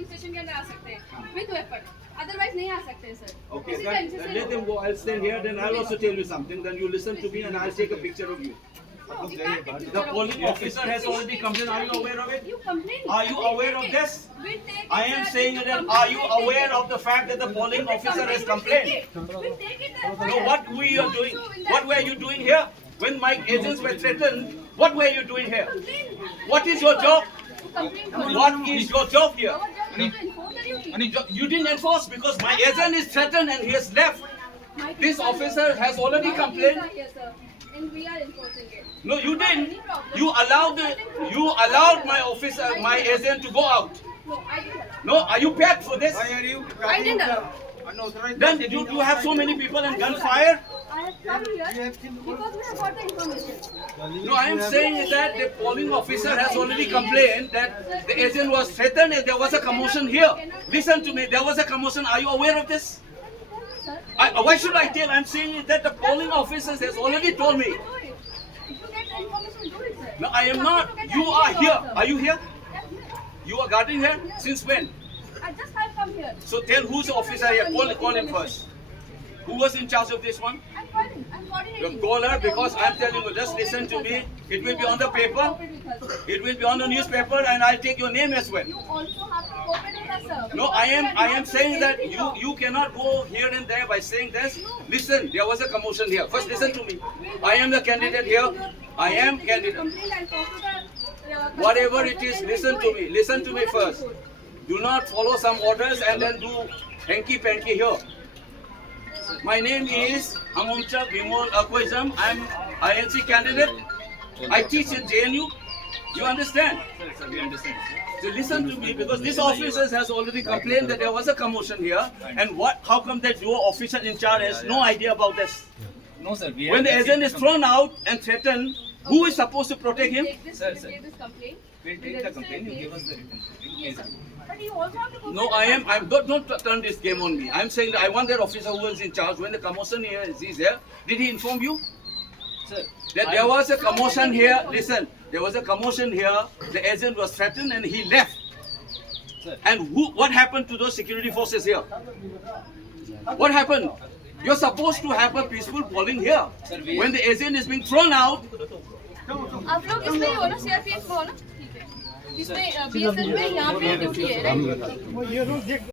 Polling station के अंदर आ सकते हैं विद वेपन, अदरवाइज नहीं आ सकते sir. Okay, then let them go. I'll stand here. Then I'll also tell you something. Then you listen to me, and I'll take a picture of you. The polling officer has already complained. Are you aware of it? You complain. Are you aware of this? We'll take it, I am sir. saying that. Are you aware of the fact that the polling officer has complained? We'll take it. No, what we are doing? What were you doing here? When my agents were threatened, what were you doing here? What is your job? What is your job here? You didn't enforce because my agent is threatened and he has left. This officer has already complained. And we are enforcing it. No, you didn't. You allowed my officer, my agent to go out. No, I didn't. No, are you paid for this? Why are you I didn't allow. unauthorized? Then you have so many people and gunfire. I have come here because we have got the information. No, I am saying that the polling officer has already complained that the agent was threatened and there was a commotion here. Listen to me, there was a commotion. Are you aware of this? Sir, Why should I tell? I'm saying that the polling officers has already told me. do it. If you get the information, do it, sir. No, I am not. You are here. Are you here? You are guarding here? Since when? I just have come here. So tell who's the officer here. Call him first. Who was in charge of this one? I'm calling. I'm You coordinating. call her because I'm telling you, just listen to me. It will be on the paper. It will be on the newspaper and I'll take your name as well. You also have to cooperate with us, sir. No, I am saying that you cannot go here and there by saying this. Listen, there was a commotion here. First listen to me. I am the candidate here. I am candidate. Complaint and talk to the, Whatever it is, listen to me. Listen to me first. Do not follow some orders and then do hanky-panky here. My name is Amuncha Bimol Akwizam. I'm INC candidate. I teach in JNU. You understand? Sir, we understand. So listen to me because this officer has already complained that there was a commotion here. And how come that your officer in charge has no idea about this? No, sir. We When the have agent is thrown out and threatened, who is supposed to protect him? Take this, Sir, we'll sir. take this complaint. We'll take the complaint. You give us the written. Yes, sir. But you also have to cooperate No, with us. don't turn this game on me. I'm saying that I want that officer who was in charge when the commotion here is here. Did he inform you Sir, that there was a commotion here? Listen, there was a commotion here. The agent was threatened and he left. Sir. And what happened to those security forces here? What happened? You're supposed to have a peaceful polling here. Sir, When the agent is being thrown out, आप लोग इसमें ही हो ना, CRPF में हो ना, ठीक है. इसमें बीएसएफ में यहाँ पे ड्यूटी है, राइट?